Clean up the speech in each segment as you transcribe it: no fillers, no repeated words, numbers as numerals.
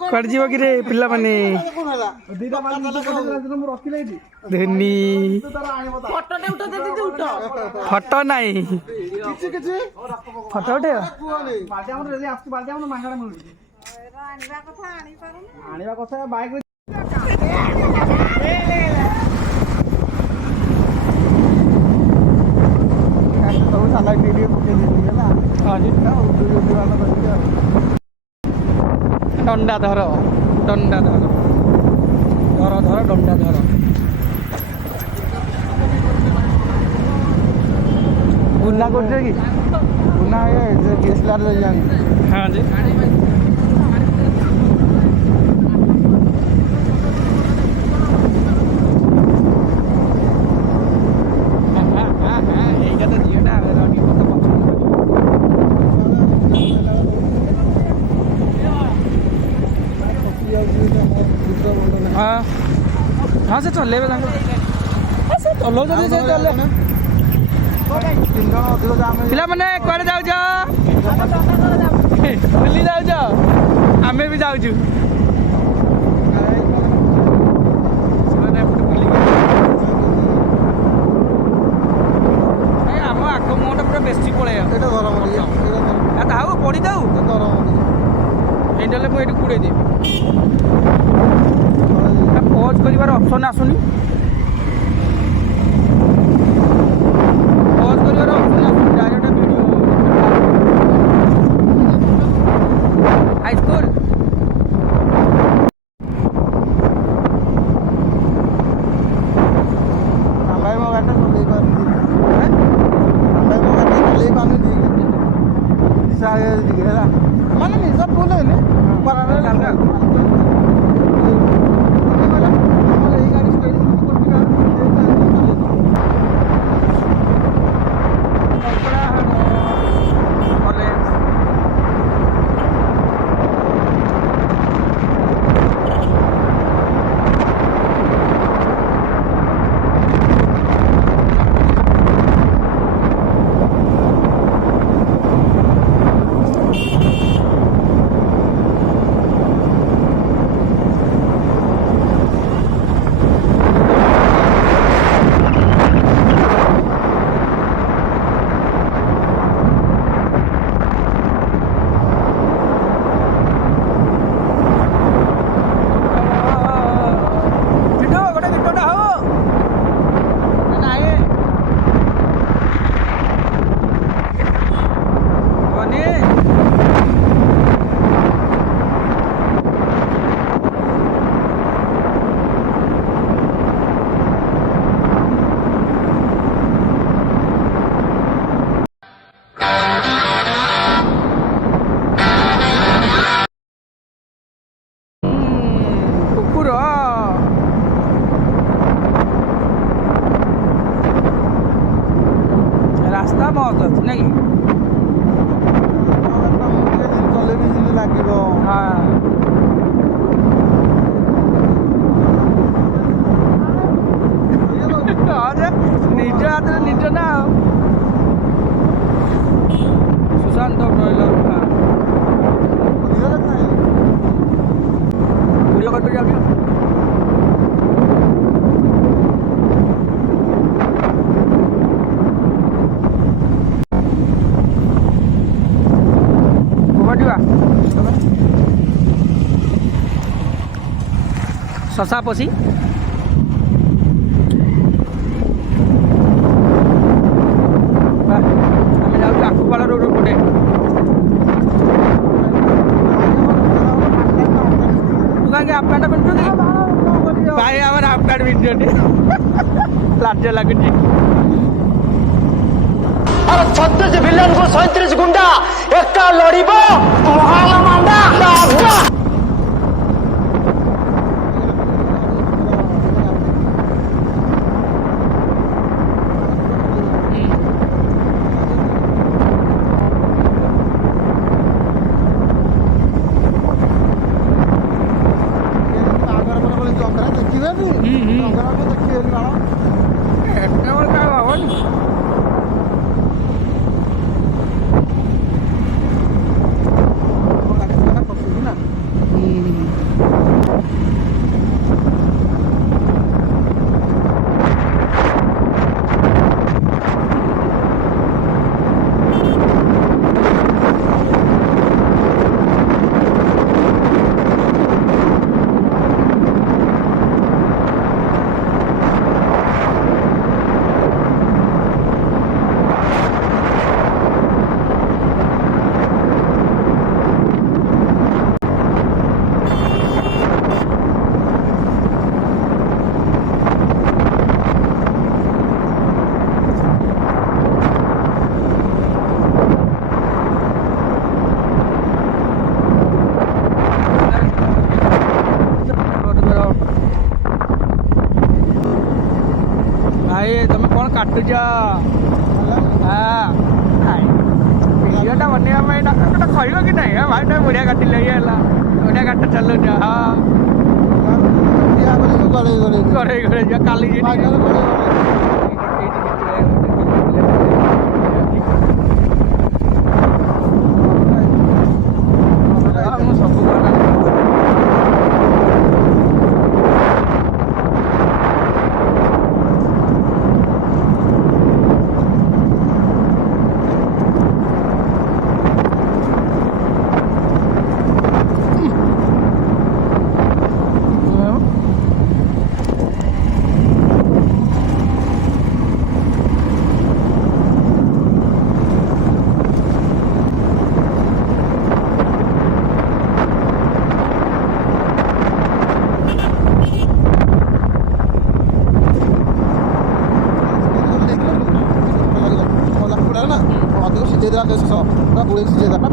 କୁଆଡେ ଯିବ କି ରେ ପିଲାମାନେ? ଧୋନି ଫଟୋ ନାହିଁ, ଫଟୋ ଉଠେଇବ। ଆଣିବା କଥା ବାଇକ୍ ସବୁ ସାଲା ଟିକେ ପକେଇ ଦେଇଥିଲି ହେଲା। ଡଣ୍ଡା ଧର, ଡଣ୍ଡା ଧର, ଧର ଧର ଡଣ୍ଡା ଧର। ଗୁନା କରୁଛ କି? ଗୁନା ଡିଏସ୍ଏଲଆର ଜାଣି। ହଁ ଯେ हाँ से चलेबे से चलाउछन्ति से चले पिला माने कुआडे जाउछ बुली जाउछ आमे भी जाउछु आम आख मुहटा पूरा बेसी पड़े ताऊ पड़ी जाऊ एंडले मुझे कूड़े देवी पज कर ऑप्शन आसुनी पज कर ऑप्शन आसुनी डायरेक्ट वीडियो हाई स्कूल भाई मो गाड़ी चलई पानी भाई मो गाड़ी चलई पानी है माने निज फुल है परारे हल्का रास्ता बहुत अच्छी नहीं चले भी लगे हाँ निज हाथ निज ना सुशांत वीडियो कर जाओ शशा पशी आम जाऊँ आखुपाड़ रोड पटे तू कहीं हाफ पैंट पिंधु भाई आम हाफ पैंट पिंधुनी लाज लगुच और 36 विलन को 37 गुंडा एका लड़ब महान मांडा କାଟୁଛ ଭିଡ଼ିଓଟା ବନେଇବା ପାଇଁ ଗୋଟେ କହିବ କି ନାହିଁ ଭାଇଟା ବଢ଼ିଆ କାଟିଲେ ଇଏ ହେଲା ବଢ଼ିଆ କାଟ ଚାଲୁଛ ହଁ ଘରେ ଘରେ ଯିବା କାଲି ମୁଁ ସବୁ ଅଧିକ ସିଝେଇ ଦେଲା ଶେଷ ପୁରା ଗୋଳେଇକି ସିଝେଇ ଦେଲା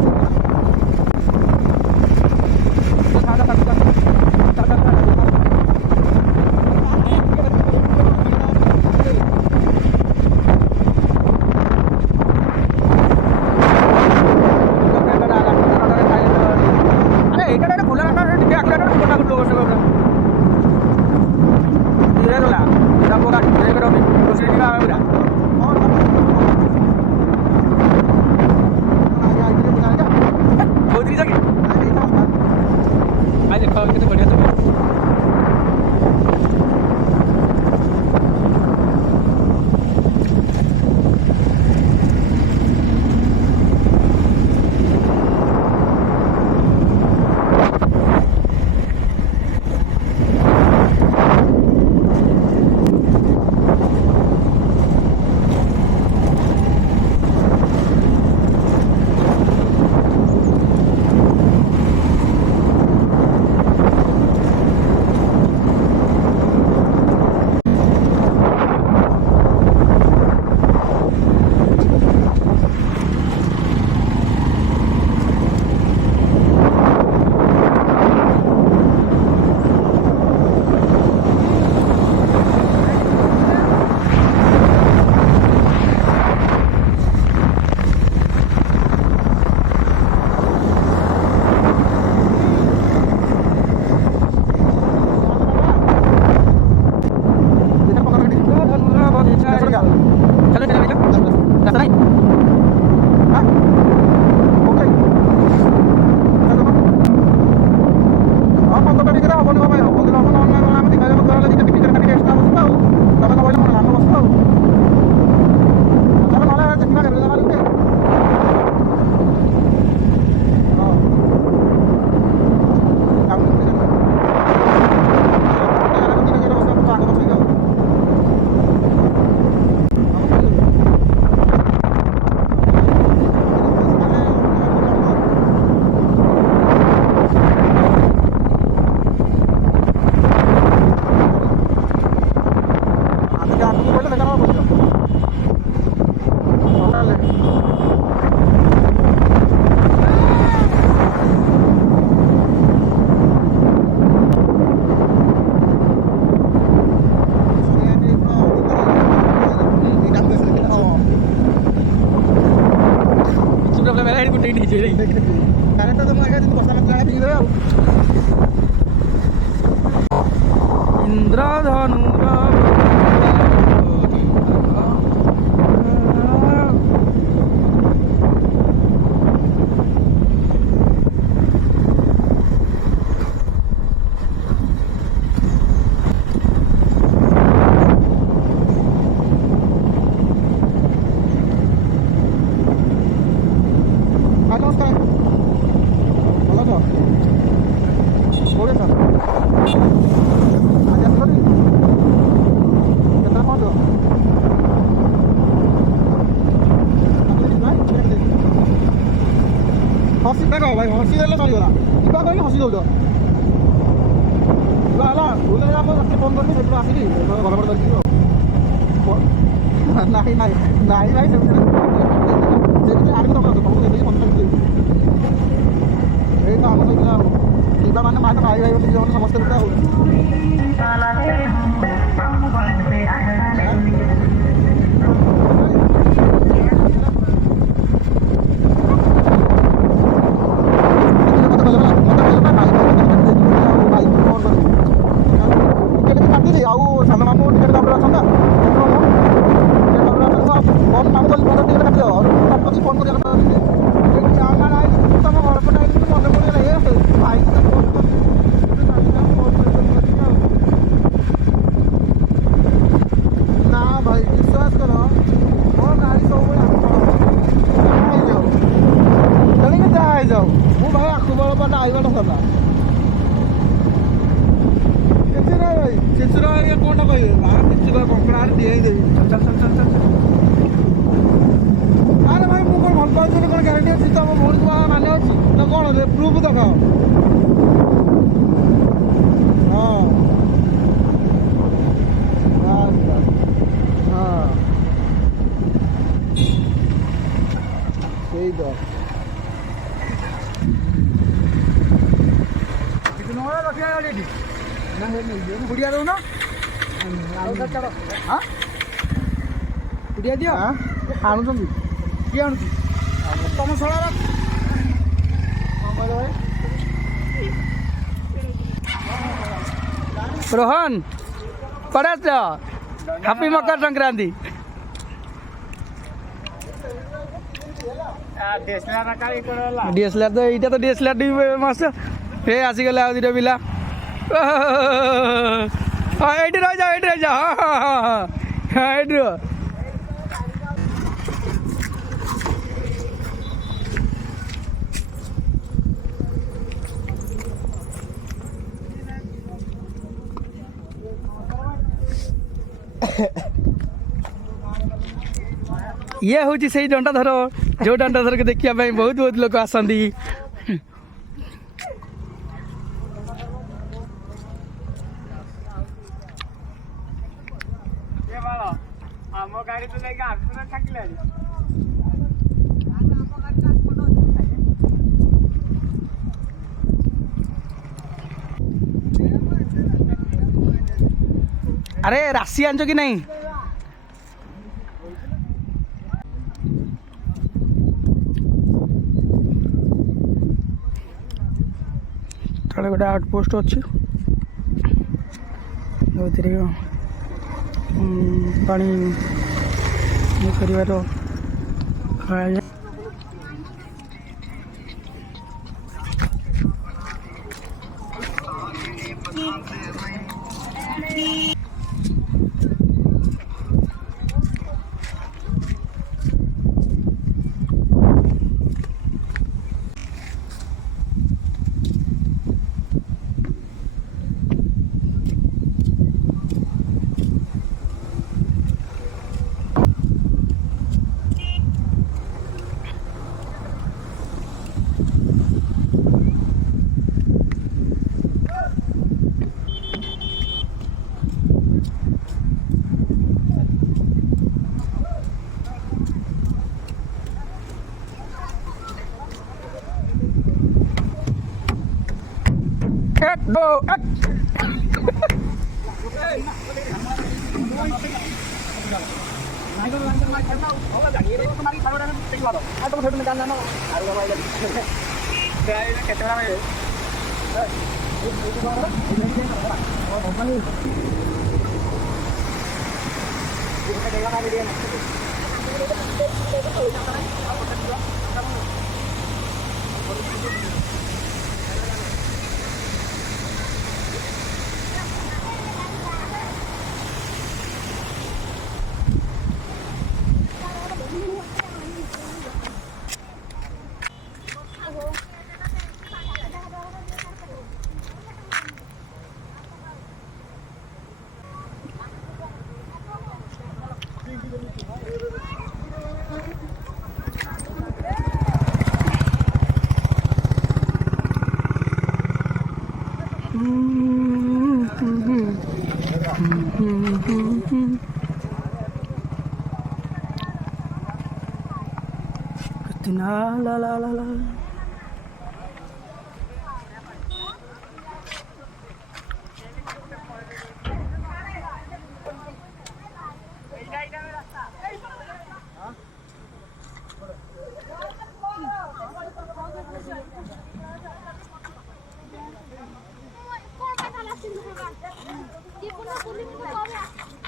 इंद्रधनु हसी देखो भाई हसी देले चलीगला किबा कहले हसी दउछ किबा हला भूले आप रास्ते फोन करके सेठु आसिली घर घर करके नाही नाही नाही भाई सेठु आगे तो तुमको देबी फोन करके एई काम सहित किबा माने भाई भाई बोली जोन समस्त बिता हो ଭାଇ ଶିଶୁର କଣଟା କହିବେ ବାହାର ନିଶ୍ଚିତ କଙ୍କଡ଼ା ଆରେ ଦିଏ ହିଁ ଦେବି ଚାଲ ଚାଲ ଚାଲ ଚାଲ ଚାଲ। ଆରେ ଭାଇ ମୁଁ କଣ ଭଲ ପାଉଛି ବୋଲି କଣ ଗ୍ୟାରେଣ୍ଟି ଅଛି ତମ ଭଉଣୀକୁ ବାହା ମାନେ ଅଛି ତ କଣ ପ୍ରୁଫ୍ ଦେଖାଅ ହଁ ବାସ୍ ବାସ୍ ହଁ ସେଇ ତ କିଛି ନହେଲେ ରଖିବା ଏଠି ନା ହେଇନି କୁଡ଼ିଆ ଦଉନ ହଁ କୁଡ଼ିଆ ଦିଅ ଆଣୁଛନ୍ତି କିଏ ଆଣୁଛି ତମ ଶଳାର କଣ କହିଲ ଭାଇ ରୋହନ କୁଆଡ଼େ ଆସିଛ ହାପି ମକର ସଂକ୍ରାନ୍ତି ডিএসএলআর তো এইটা তো ডিএসএলআর মাছ হে আসিগলে ଆଉ দুটো ପିଲା ହଁ ଏଇଠି ରହିଯାଅ ଏଇଠି ରହିଯାଅ ହଁ ହଁ ହଁ ହଁ ହଁ ଏଇଠି ରୁହ ଇଏ ହେଉଛି ସେଇ ଦଣ୍ଡାଧର ଯେଉଁ ଦଣ୍ଡାଧରକୁ ଦେଖିବା ପାଇଁ ବହୁତ ବହୁତ ଲୋକ ଆସନ୍ତି ଆମ ଗାଡି ତ ଯାଇକି ଆସୁନା ଠାକିଲାଣି ଆରେ ରାଶି ଆଣିଛ କି ନାହିଁ ତଳେ ଗୋଟେ ଆଉଟପୋଷ୍ଟ ଅଛି ଯେଉଁଥିରେ ପାଣି ଇଏ କରିବାର କରାଯାଏ এক দো এক Christina, la la la la. Di puno